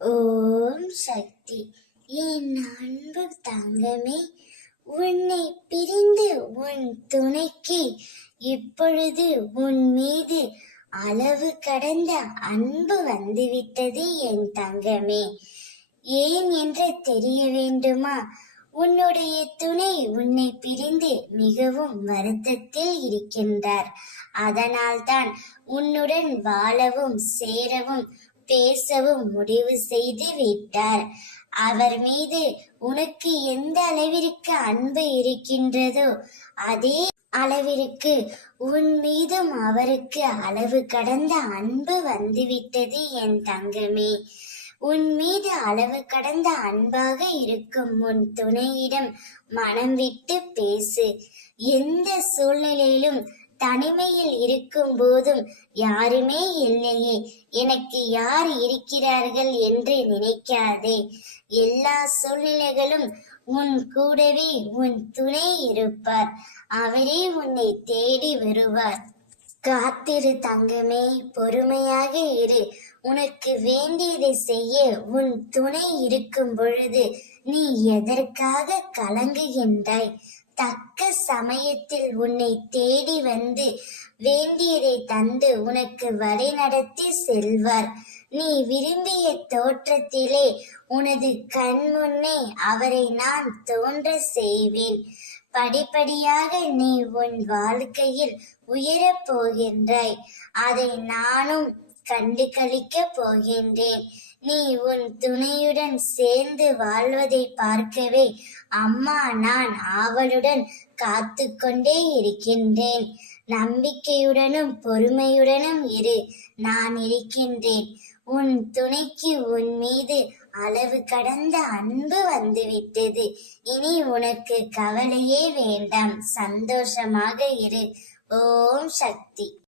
ஓம் சக்தி. என் அன்பு தங்கமே, உன்னை பிரிந்து உன் துணைக்கு இப்பொழுது உன் மீது அளவு கடந்த அன்பு வந்துவிட்டது என் தங்கமே. ஏன் என்று தெரிய வேண்டுமா? உன்னுடைய துணை உன்னை பிரிந்து மிகவும் வருத்தத்தில் இருக்கின்றார். அதனால்தான் உன்னுடன் வாழவும் சேரவும் பேசவும் முடிவு செய்து விட்டார். அவர் மீது உனக்கு எந்த அளவிற்கு அன்பு இருக்கின்றதோ அதே அளவிற்கு உன் மீதும் அவருக்கு அளவு கடந்த அன்பு வந்துவிட்டது என் தங்கமே. உன் மீது அளவு கடந்த அன்பாக இருக்கும் உன் துணையிடம் மனம் விட்டு பேசு. எந்த சூழ்நிலையிலும் தனிமையில் இருக்கும் போதும் யாருமே இல்லையே, எனக்கு யார் இருக்கிறார்கள் என்று நினைக்காதே. எல்லா சூழ்நிலைகளும் உன் கூடவே உன் துணை இருப்பார். அவரே உன்னை தேடி வருவார். காத்திரு தங்கமே, பொறுமையாக இரு. உனக்கு வேண்டியதை செய்ய உன் துணை இருக்கும் பொழுது நீ எதற்காக கலங்குகின்றாய்? தக்க சமயத்தில் உன்னை தேடி வந்து வேண்டியதை தந்து உனக்கு வழி நடத்தி செல்வார். நீ விரும்பிய தோற்றத்திலே உனது கண் முன்னே அவரை நான் தோன்ற செய்வேன். படிப்படியாக நீ உன் வாழ்க்கையில் உயரப் போகின்றாய். அதை நானும் கண்டு களிக்கப் போகின்றேன். நீ உன் துணையுடன் சேர்ந்து வாழ்வதை பார்க்கவே அம்மா நான் ஆவலுடன் காத்து கொண்டே இருக்கின்றேன். நம்பிக்கையுடனும் பொறுமையுடனும் இரு, நான் இருக்கின்றேன். உன் துணைக்கு உன் மீது அளவு கடந்த அன்பு வந்துவிட்டது. இனி உனக்கு கவலையே வேண்டாம், சந்தோஷமாக இரு. ஓம் சக்தி.